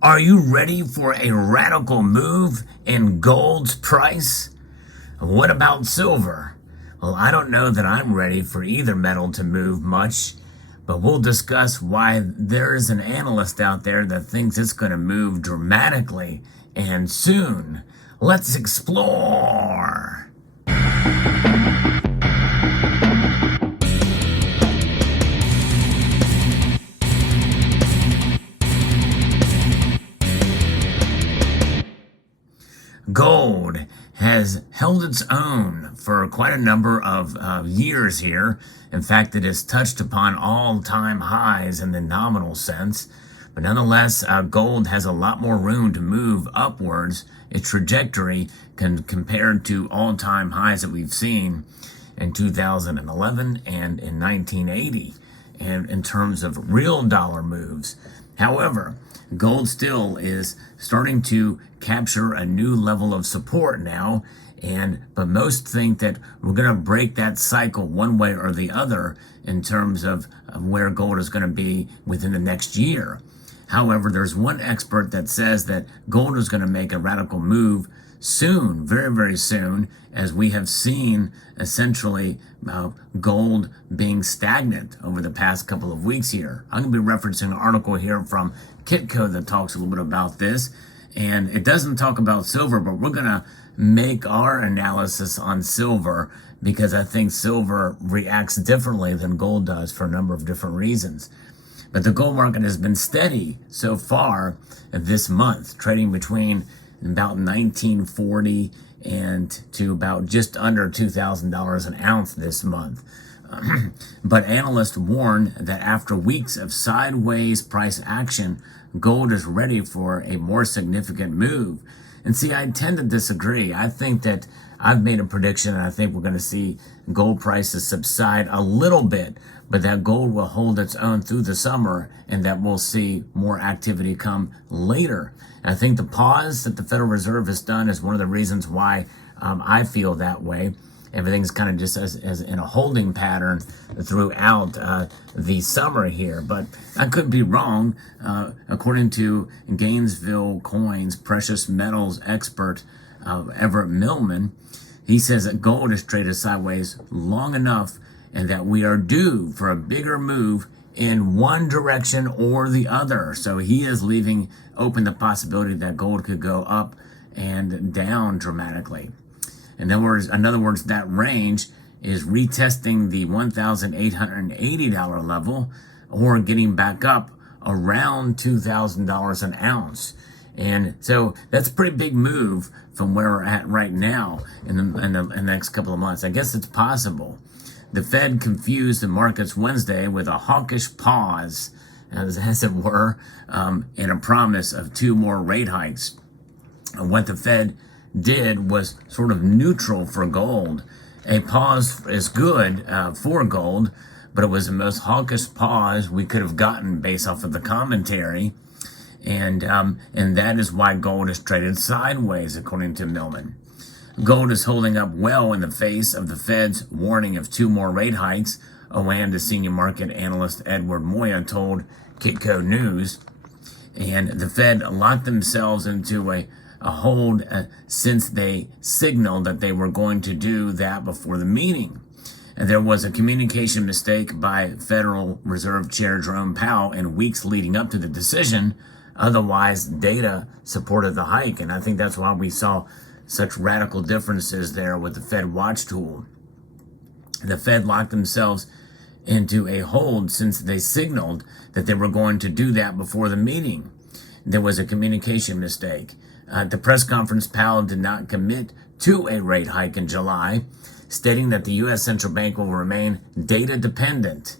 Are you ready for a radical move in gold's price? What about silver? Well, I don't know that I'm ready for either metal to move much, but we'll discuss why there's an analyst out there that thinks it's going to move dramatically and soon. Let's explore. Gold has held its own for quite a number of years here. In fact, it has touched upon all-time highs in the nominal sense. But nonetheless, gold has a lot more room to move upwards, its trajectory compared to all-time highs that we've seen in 2011 and in 1980, and in terms of real dollar moves. However, gold still is starting to capture a new level of support now, but most think that we're going to break that cycle one way or the other in terms of where gold is going to be within the next year. However, there's one expert that says that gold is going to make a radical move soon, very, very soon, as we have seen essentially gold being stagnant over the past couple of weeks here. I'm going to be referencing an article here from Kitco that talks a little bit about this, and it doesn't talk about silver, but we're going to make our analysis on silver because I think silver reacts differently than gold does for a number of different reasons. But the gold market has been steady so far this month, trading between about $19.40 and to about just under $2,000 an ounce this month. But analysts warn that after weeks of sideways price action, gold is ready for a more significant move. And see, I tend to disagree. I think that I've made a prediction, and I think we're going to see gold prices subside a little bit, but that gold will hold its own through the summer, and that we'll see more activity come later. And I think the pause that the Federal Reserve has done is one of the reasons why I feel that way. Everything's kind of just as in a holding pattern throughout the summer here. But I could be wrong. According to Gainesville Coin's precious metals expert, Everett Millman, he says that gold has traded sideways long enough and that we are due for a bigger move in one direction or the other. So he is leaving open the possibility that gold could go up and down dramatically. In other words, that range is retesting the $1,880 level or getting back up around $2,000 an ounce. And so that's a pretty big move from where we're at right now in the next couple of months. I guess it's possible. The Fed confused the markets Wednesday with a hawkish pause, as it were, and a promise of 2 more rate hikes. And what the Fed did was sort of neutral for gold. A pause is good for gold, but it was the most hawkish pause we could have gotten based off of the commentary. And that is why gold is traded sideways, according to Millman. Gold is holding up well in the face of the Fed's warning of 2 more rate hikes, Oanda senior market analyst Edward Moya told Kitco News. And the Fed locked themselves into a hold since they signaled that they were going to do that before the meeting. And there was a communication mistake by Federal Reserve Chair Jerome Powell in weeks leading up to the decision. Otherwise, data supported the hike, and I think that's why we saw such radical differences there with the Fed Watch tool. The Fed locked themselves into a hold since they signaled that they were going to do that before the meeting. There was a communication mistake. At the press conference, Powell did not commit to a rate hike in July, stating that the U.S. Central Bank will remain data dependent.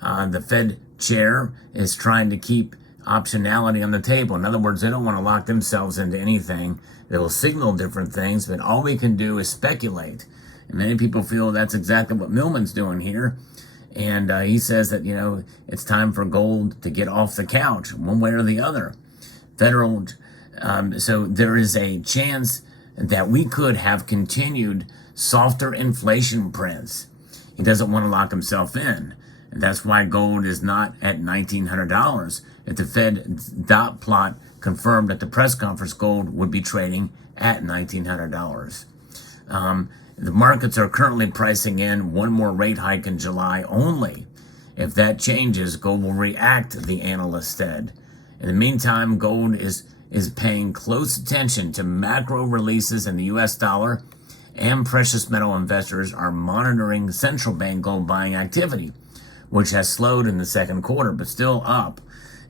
The Fed chair is trying to keep optionality on the table. In other words, they don't want to lock themselves into anything. They will signal different things, but all we can do is speculate. And many people feel that's exactly what Millman's doing here. And he says that, it's time for gold to get off the couch, one way or the other. So there is a chance that we could have continued softer inflation prints. He doesn't want to lock himself in. And that's why gold is not at $1,900. If the Fed dot plot confirmed at the press conference gold would be trading at $1,900. The markets are currently pricing in one more rate hike in July only. If that changes, gold will react, the analyst said. In the meantime, gold is paying close attention to macro releases in the U.S. dollar, and precious metal investors are monitoring central bank gold buying activity, which has slowed in the second quarter, but still up.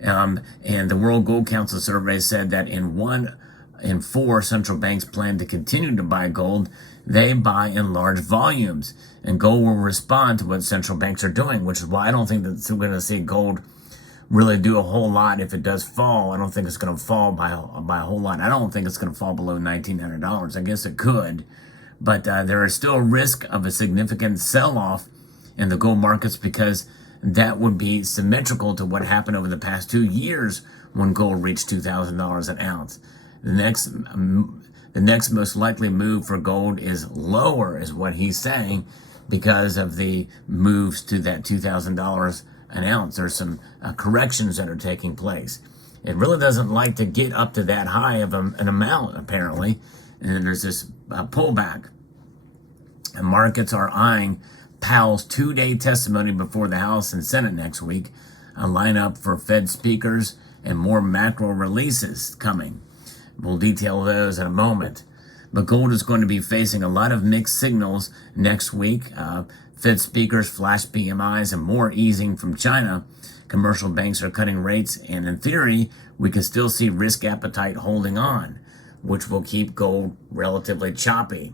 And the World Gold Council survey said that in 1 in 4 central banks plan to continue to buy gold. They buy in large volumes, and gold will respond to what central banks are doing, which is why I don't think that we're going to see gold really do a whole lot. If it does fall, I don't think it's going to fall by a whole lot. I don't think it's going to fall below $1,900. I guess it could, but there is still a risk of a significant sell-off in the gold markets, because that would be symmetrical to what happened over the past 2 years when gold reached $2,000 an ounce. The next most likely move for gold is lower, is what he's saying, because of the moves to that $2,000 an ounce. There's some corrections that are taking place. It really doesn't like to get up to that high of an amount, apparently, and then there's this pullback. And markets are eyeing Powell's 2-day testimony before the House and Senate next week, a lineup for Fed speakers, and more macro releases coming. We'll detail those in a moment. But gold is going to be facing a lot of mixed signals next week. Fed speakers, flash PMIs, and more easing from China. Commercial banks are cutting rates, and in theory, we could still see risk appetite holding on, which will keep gold relatively choppy.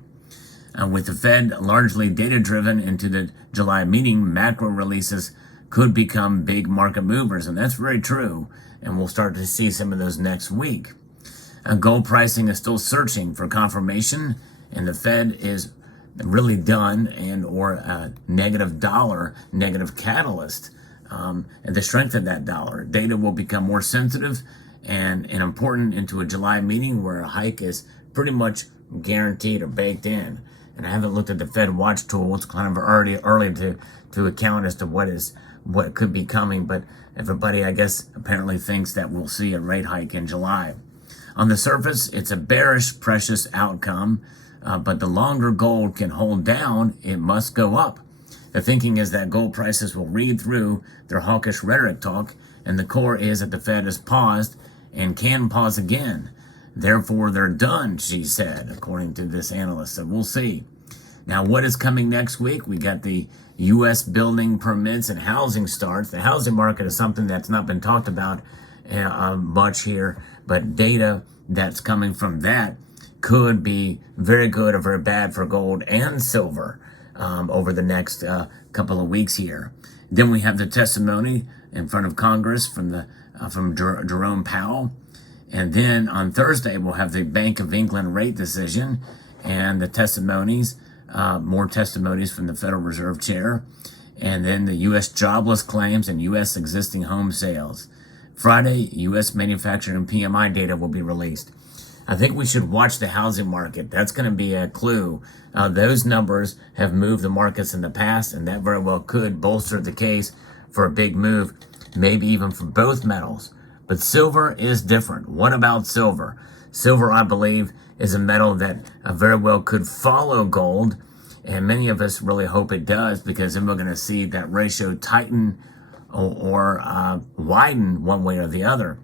With the Fed largely data-driven into the July meeting, macro releases could become big market movers, and that's very true, and we'll start to see some of those next week. Gold pricing is still searching for confirmation, and the Fed is really done, and or a negative dollar, negative catalyst, and the strength of that dollar. Data will become more sensitive and important into a July meeting where a hike is pretty much guaranteed or baked in. And I haven't looked at the Fed watch tool. It's kind of early to account as to what could be coming, but everybody, I guess, apparently thinks that we'll see a rate hike in July. On the surface, it's a bearish precious outcome, but the longer gold can hold down, it must go up. The thinking is that gold prices will read through their hawkish rhetoric talk, and the core is that the Fed has paused and can pause again. Therefore, they're done, she said, according to this analyst. So we'll see. Now, what is coming next week? We got the U.S. building permits and housing starts. The housing market is something that's not been talked about much here, but data that's coming from that could be very good or very bad for gold and silver over the next couple of weeks here. Then we have the testimony in front of Congress from Jerome Powell. And then on Thursday, we'll have the Bank of England rate decision and the testimonies, more testimonies from the Federal Reserve Chair, and then the U.S. jobless claims and U.S. existing home sales. Friday, U.S. manufacturing PMI data will be released. I think we should watch the housing market. That's going to be a clue. Those numbers have moved the markets in the past, and that very well could bolster the case for a big move, maybe even for both metals. But silver is different. What about silver? Silver, I believe, is a metal that very well could follow gold, and many of us really hope it does, because then we're going to see that ratio tighten or widen one way or the other.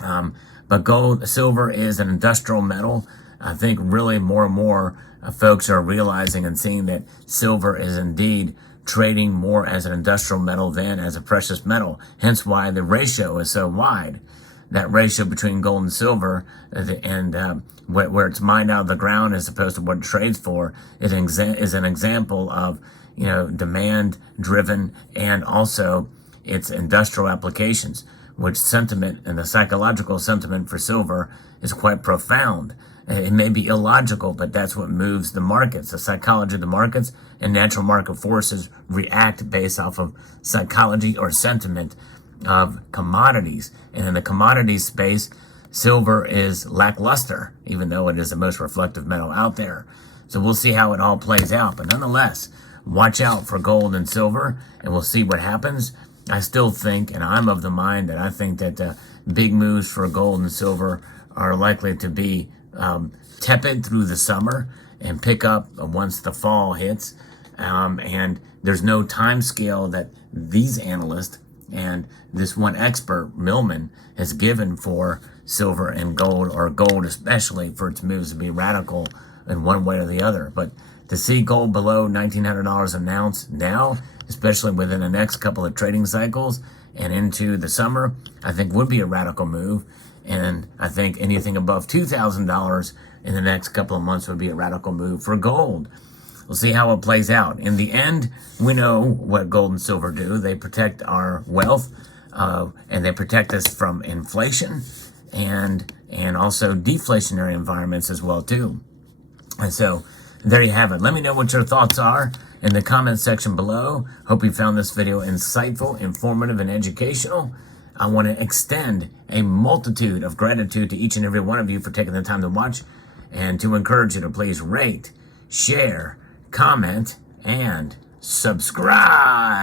But silver is an industrial metal. I think really more and more folks are realizing and seeing that silver is indeed trading more as an industrial metal than as a precious metal. Hence why the ratio is so wide. That ratio between gold and silver, and where it's mined out of the ground as opposed to what it trades for, is an example of demand driven, and also its industrial applications, which sentiment and the psychological sentiment for silver is quite profound. It may be illogical, but that's what moves the markets. The psychology of the markets and natural market forces react based off of psychology or sentiment of commodities. And in the commodities space, silver is lackluster, even though it is the most reflective metal out there. So we'll see how it all plays out. But nonetheless, watch out for gold and silver, and we'll see what happens. I still think, and I'm of the mind that I think that big moves for gold and silver are likely to be tepid through the summer and pick up once the fall hits. And there's no time scale that these analysts and this one expert, Millman, has given for silver and gold, or gold especially, for its moves to be radical in one way or the other. But to see gold below $1,900 an ounce now, especially within the next couple of trading cycles and into the summer, I think would be a radical move. And I think anything above $2,000 in the next couple of months would be a radical move for gold. We'll see how it plays out. In the end, we know what gold and silver do. They protect our wealth, and they protect us from inflation and also deflationary environments as well too. And so there you have it. Let me know what your thoughts are in the comment section below. Hope you found this video insightful, informative, and educational. I want to extend a multitude of gratitude to each and every one of you for taking the time to watch, and to encourage you to please rate, share, comment, and subscribe.